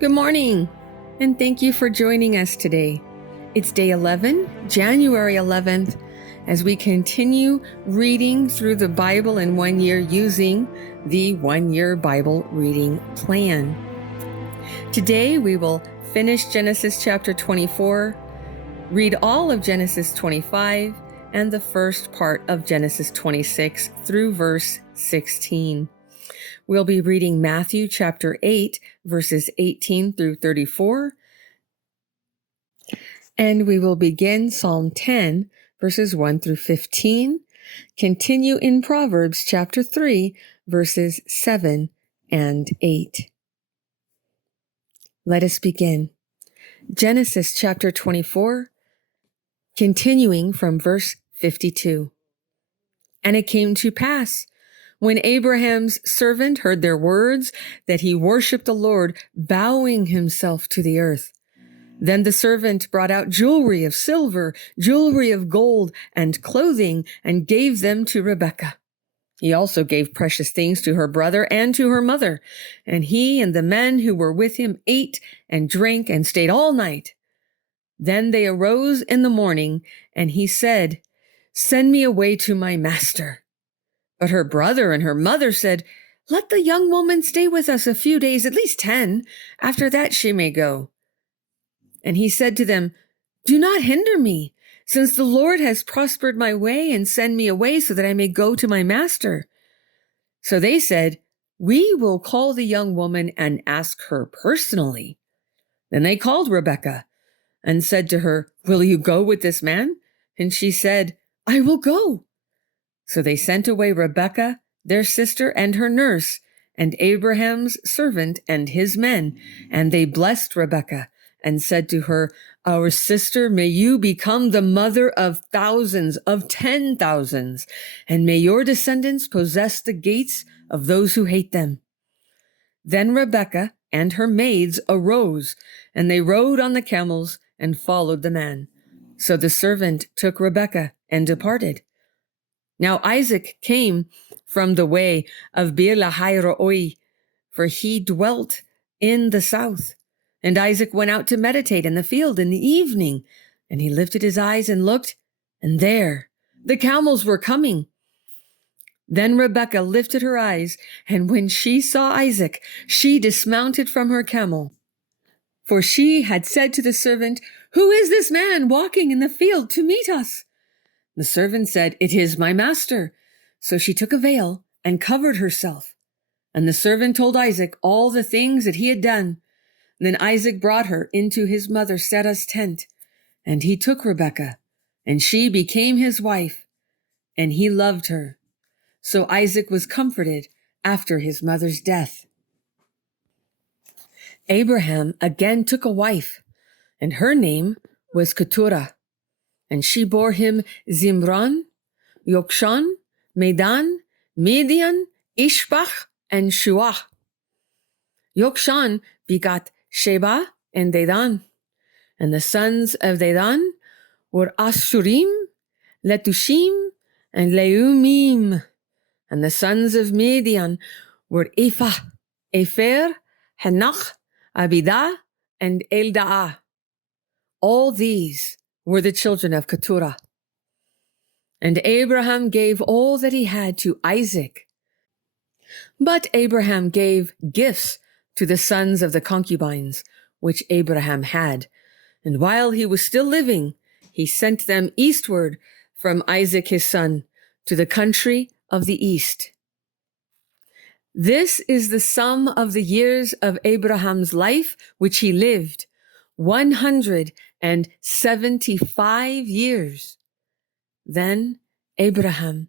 Good morning, and thank you for joining us today. It's day 11, January 11th, as we continue reading through the Bible in 1 year using the 1 year Bible reading plan. Today we will finish Genesis chapter 24, read all of Genesis 25, and the first part of Genesis 26 through verse 16. We'll be reading Matthew chapter 8, verses 18 through 34. And we will begin Psalm 10, verses 1 through 15. Continue in Proverbs chapter 3, verses 7 and 8. Let us begin. Genesis chapter 24, continuing from verse 52. And it came to pass, when Abraham's servant heard their words, that he worshipped the Lord, bowing himself to the earth. Then the servant brought out jewelry of silver, jewelry of gold, and clothing, and gave them to Rebekah. He also gave precious things to her brother and to her mother. And he and the men who were with him ate and drank and stayed all night. Then they arose in the morning, and he said, "Send me away to my master." But her brother and her mother said, "Let the young woman stay with us a few days, at least 10. After that she may go." And he said to them, "Do not hinder me, since the Lord has prospered my way, and send me away so that I may go to my master." So they said, "We will call the young woman and ask her personally." Then they called Rebekah and said to her, "Will you go with this man?" And she said, "I will go." So they sent away Rebekah, their sister, and her nurse, and Abraham's servant and his men. And they blessed Rebekah and said to her, "Our sister, may you become the mother of thousands, of 10,000s, and may your descendants possess the gates of those who hate them." Then Rebekah and her maids arose, and they rode on the camels and followed the man. So the servant took Rebekah and departed. Now Isaac came from the way of Beer-lahai-roi, for he dwelt in the south. And Isaac went out to meditate in the field in the evening, and he lifted his eyes and looked, and there the camels were coming. Then Rebekah lifted her eyes, and when she saw Isaac, she dismounted from her camel. For she had said to the servant, "Who is this man walking in the field to meet us?" The servant said, "It is my master." So she took a veil and covered herself. And the servant told Isaac all the things that he had done. Then Isaac brought her into his mother Sarah's tent, and he took Rebekah, and she became his wife, and he loved her. So Isaac was comforted after his mother's death. Abraham again took a wife, and her name was Keturah. And she bore him Zimran, Yokshan, Medan, Midian, Ishbach, and Shuah. Yokshan begot Sheba and Dedan. And the sons of Dedan were Ashurim, Letushim, and Leumim. And the sons of Midian were Ephah, Epher, Hanach, Abidah, and Eldaah. All these were the children of Keturah. And Abraham gave all that he had to Isaac. But Abraham gave gifts to the sons of the concubines, which Abraham had. And while he was still living, he sent them eastward from Isaac his son to the country of the east. This is the sum of the years of Abraham's life, which he lived, 175 years. Then Abraham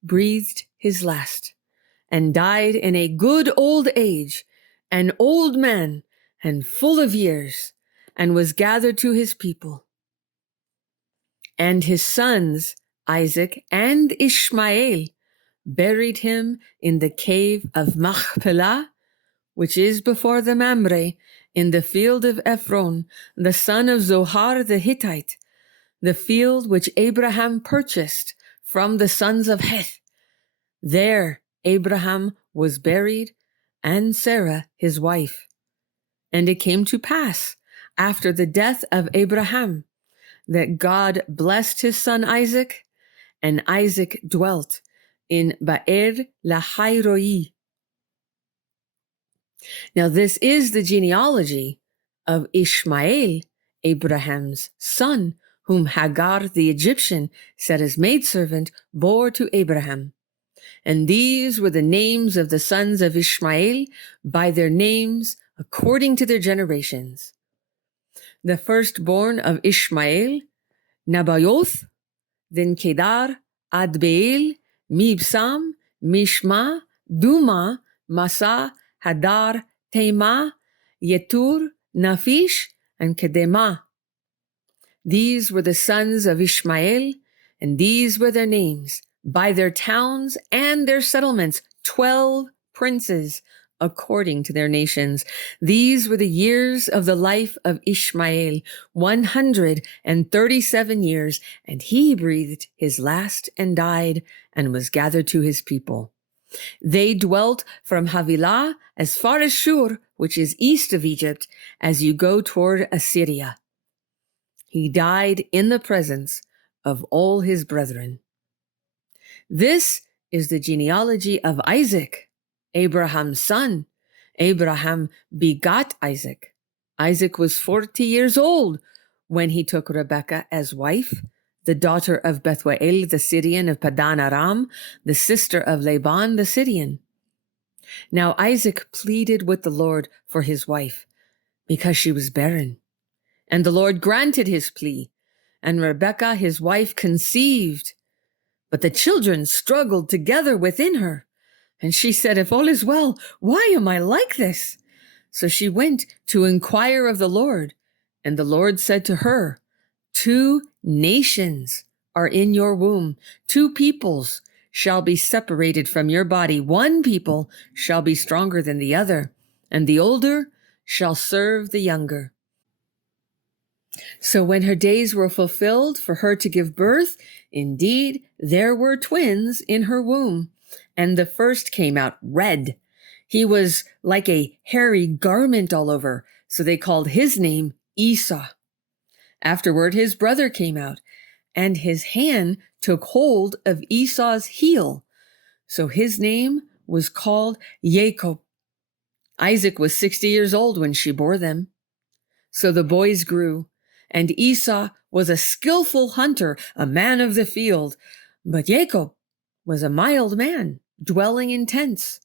breathed his last and died in a good old age, an old man and full of years, and was gathered to his people. And his sons, Isaac and Ishmael, buried him in the cave of Machpelah, which is before the Mamre, in the field of Ephron, the son of Zohar the Hittite, the field which Abraham purchased from the sons of Heth. There Abraham was buried, and Sarah his wife. And it came to pass, after the death of Abraham, that God blessed his son Isaac, and Isaac dwelt in Be'er Lahai Roi. Now this is the genealogy of Ishmael, Abraham's son, whom Hagar the Egyptian, Sarah's maidservant, bore to Abraham. And these were the names of the sons of Ishmael by their names according to their generations. The firstborn of Ishmael, Nabaioth, then Kedar, Adbeel, Mibsam, Mishma, Duma, Masa, Hadar, Tema, Yetur, Naphish, and Kedema. These were the sons of Ishmael, and these were their names, by their towns and their settlements, 12 princes, according to their nations. These were the years of the life of Ishmael, 137 years, and he breathed his last and died, and was gathered to his people. They dwelt from Havilah as far as Shur, which is east of Egypt, as you go toward Assyria. He died in the presence of all his brethren. This is the genealogy of Isaac, Abraham's son. Abraham begot Isaac. Isaac was 40 years old when he took Rebekah as wife, the daughter of Bethuel the Syrian of Padan Aram, the sister of Laban the Syrian. Now Isaac pleaded with the Lord for his wife, because she was barren. And the Lord granted his plea, and Rebekah his wife conceived. But the children struggled together within her. And she said, if all is well, why am I like this? So she went to inquire of the Lord. And the Lord said to her, 2 nations are in your womb. 2 peoples shall be separated from your body. 1 people shall be stronger than the other, and the older shall serve the younger. So when her days were fulfilled for her to give birth, indeed, there were twins in her womb. And the first came out red. He was like a hairy garment all over, so they called his name Esau. Afterward, his brother came out, and his hand took hold of Esau's heel. So his name was called Jacob. Isaac was 60 years old when she bore them. So the boys grew, and Esau was a skillful hunter, a man of the field. But Jacob was a mild man, dwelling in tents.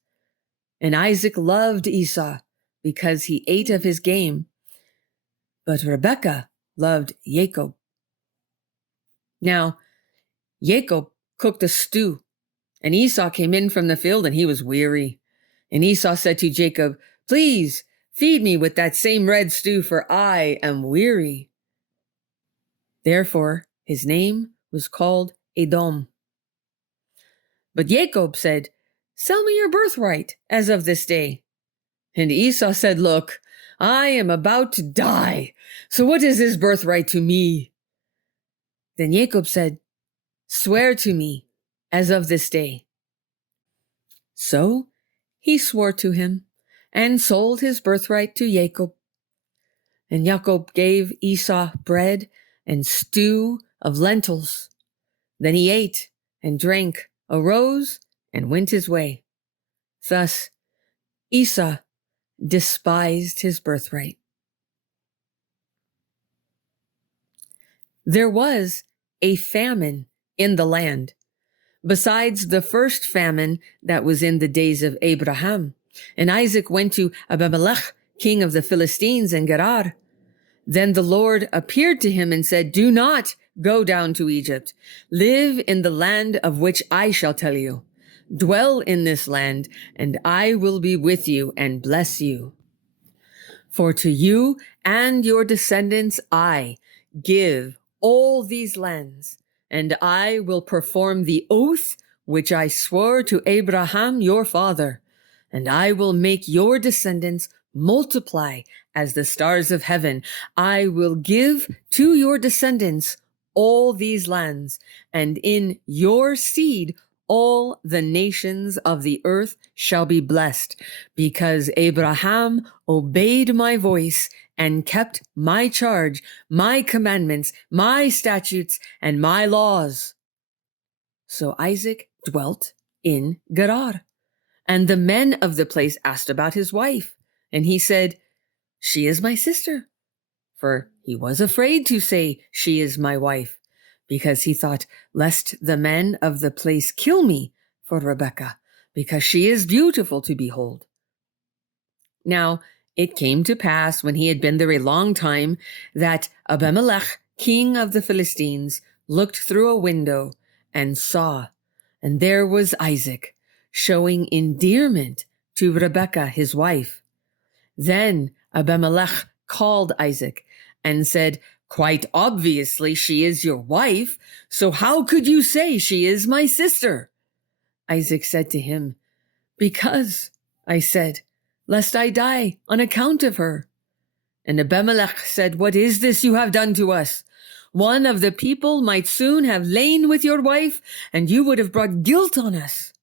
And Isaac loved Esau because he ate of his game. But Rebekah loved Jacob. Now, Jacob cooked a stew, and Esau came in from the field, and he was weary. And Esau said to Jacob, please feed me with that same red stew, for I am weary. Therefore, his name was called Edom. But Jacob said, sell me your birthright as of this day. And Esau said, look, I am about to die, so what is his birthright to me? Then Jacob said, swear to me as of this day. So he swore to him and sold his birthright to Jacob. And Jacob gave Esau bread and stew of lentils. Then he ate and drank, arose, and went his way. Thus Esau despised his birthright. There was a famine in the land, besides the first famine that was in the days of Abraham. And Isaac went to Abimelech, king of the Philistines, in Gerar. Then the Lord appeared to him and said, do not go down to Egypt. Live in the land of which I shall tell you. Dwell in this land, and I will be with you and bless you. For to you and your descendants I give all these lands, and I will perform the oath which I swore to Abraham your father, and I will make your descendants multiply as the stars of heaven. I will give to your descendants all these lands, and in your seed all the nations of the earth shall be blessed, because Abraham obeyed my voice and kept my charge, my commandments, my statutes, and my laws. So Isaac dwelt in Gerar, and the men of the place asked about his wife, and he said, "She is my sister." For he was afraid to say, "She is my wife," because he thought, lest the men of the place kill me for Rebekah, because she is beautiful to behold. Now it came to pass, when he had been there a long time, that Abimelech, king of the Philistines, looked through a window and saw, and there was Isaac, showing endearment to Rebekah his wife. Then Abimelech called Isaac and said, "Quite obviously she is your wife, so how could you say she is my sister?" Isaac said to him, "Because," I said, "lest I die on account of her." And Abimelech said, "What is this you have done to us? One of the people might soon have lain with your wife, and you would have brought guilt on us."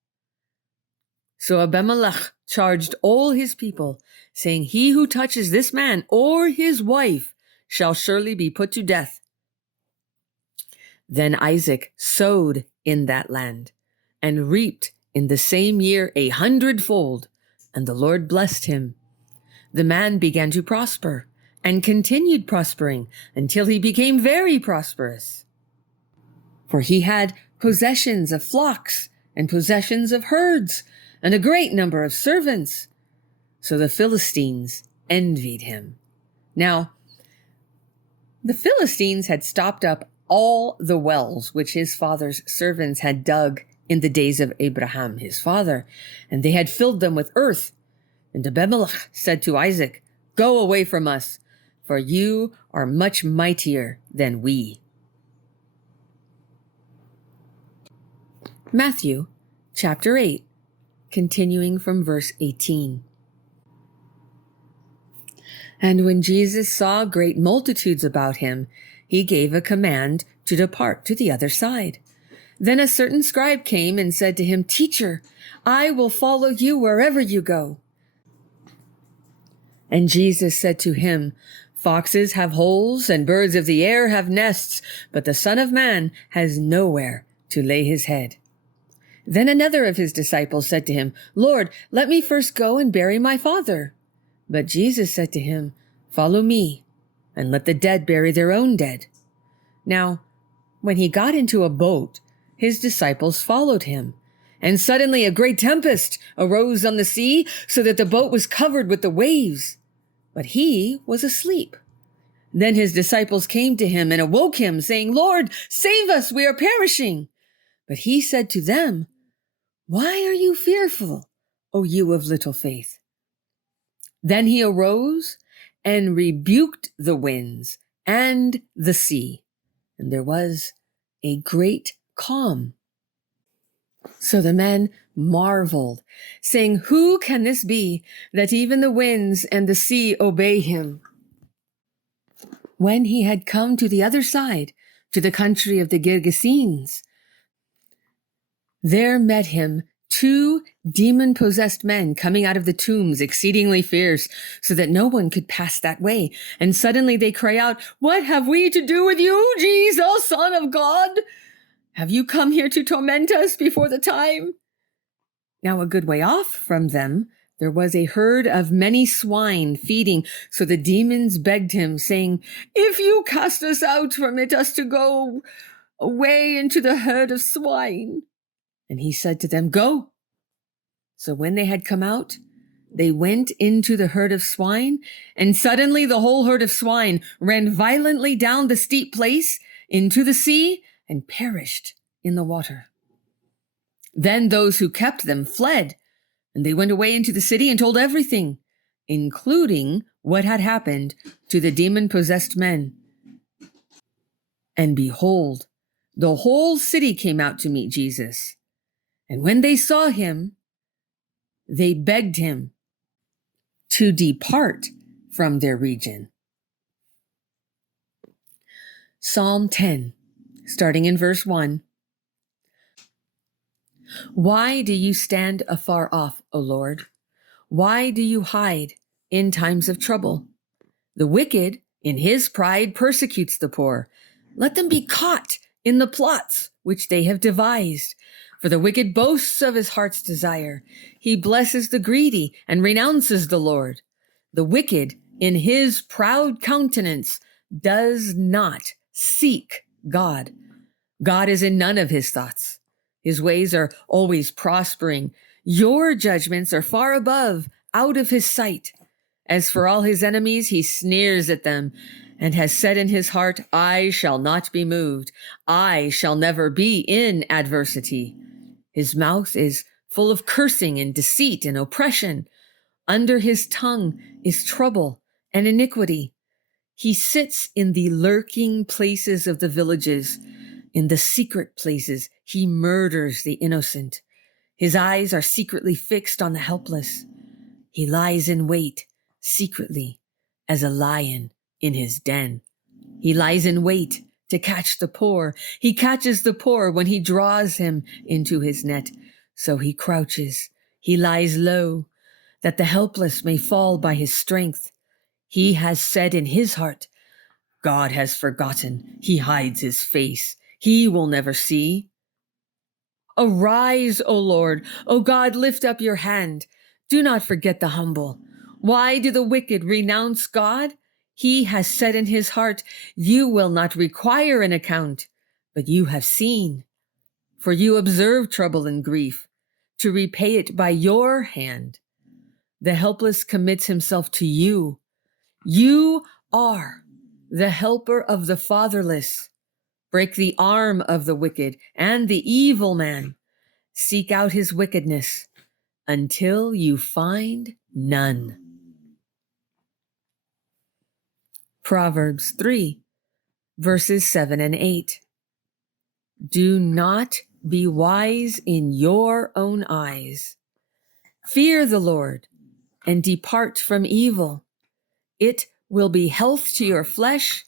So Abimelech charged all his people, saying, "He who touches this man or his wife shall surely be put to death." Then Isaac sowed in that land and reaped in the same year 100-fold, and the Lord blessed him. The man began to prosper and continued prospering until he became very prosperous. For he had possessions of flocks and possessions of herds and a great number of servants. So the Philistines envied him. Now, the Philistines had stopped up all the wells which his father's servants had dug in the days of Abraham his father, and they had filled them with earth. And Abimelech said to Isaac, "Go away from us, for you are much mightier than we." Matthew chapter 8, continuing from verse 18. And when Jesus saw great multitudes about him, he gave a command to depart to the other side. Then a certain scribe came and said to him, "Teacher, I will follow you wherever you go." And Jesus said to him, "Foxes have holes and birds of the air have nests, but the Son of Man has nowhere to lay his head." Then another of his disciples said to him, "Lord, let me first go and bury my father." But Jesus said to him, "Follow me, and let the dead bury their own dead." Now, when he got into a boat, his disciples followed him. And suddenly a great tempest arose on the sea, so that the boat was covered with the waves. But he was asleep. Then his disciples came to him and awoke him, saying, "Lord, save us, we are perishing." But he said to them, "Why are you fearful, O you of little faith?" Then he arose and rebuked the winds and the sea, and there was a great calm. So the men marveled, saying, "Who can this be, that even the winds and the sea obey him?" When he had come to the other side, to the country of the Gergesenes, there met him 2 demon-possessed men coming out of the tombs, exceedingly fierce, so that no one could pass that way. And suddenly they cry out, "What have we to do with you, Jesus, Son of God? Have you come here to torment us before the time?" Now a good way off from them, there was a herd of many swine feeding. So the demons begged him, saying, "If you cast us out, permit us to go away into the herd of swine." And he said to them, "Go." So when they had come out, they went into the herd of swine, and suddenly the whole herd of swine ran violently down the steep place into the sea and perished in the water. Then those who kept them fled, and they went away into the city and told everything, including what had happened to the demon-possessed men. And behold, the whole city came out to meet Jesus. And when they saw him, they begged him to depart from their region. Psalm 10, starting in verse 1. Why do you stand afar off, O Lord? Why do you hide in times of trouble? The wicked, in his pride, persecutes the poor. Let them be caught in the plots which they have devised. For the wicked boasts of his heart's desire. He blesses the greedy and renounces the Lord. The wicked, in his proud countenance, does not seek God. God is in none of his thoughts. His ways are always prospering. Your judgments are far above, out of his sight. As for all his enemies, he sneers at them and has said in his heart, I shall not be moved. I shall never be in adversity. His mouth is full of cursing and deceit and oppression. Under his tongue is trouble and iniquity. He sits in the lurking places of the villages. In the secret places, he murders the innocent. His eyes are secretly fixed on the helpless. He lies in wait secretly as a lion in his den. He lies in wait to catch the poor. He catches the poor when he draws him into his net. So he crouches. He lies low, that the helpless may fall by his strength. He has said in his heart, God has forgotten. He hides his face. He will never see. Arise, O Lord. O God, lift up your hand. Do not forget the humble. Why do the wicked renounce God? He has said in his heart, you will not require an account, but you have seen. For you observe trouble and grief, to repay it by your hand. The helpless commits himself to you. You are the helper of the fatherless. Break the arm of the wicked and the evil man. Seek out his wickedness until you find none. Proverbs 3, verses 7 and 8. Do not be wise in your own eyes. Fear the Lord and depart from evil. It will be health to your flesh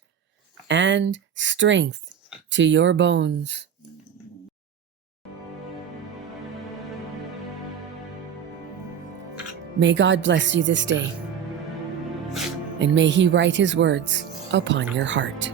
and strength to your bones. May God bless you this day, and may he write his words upon your heart.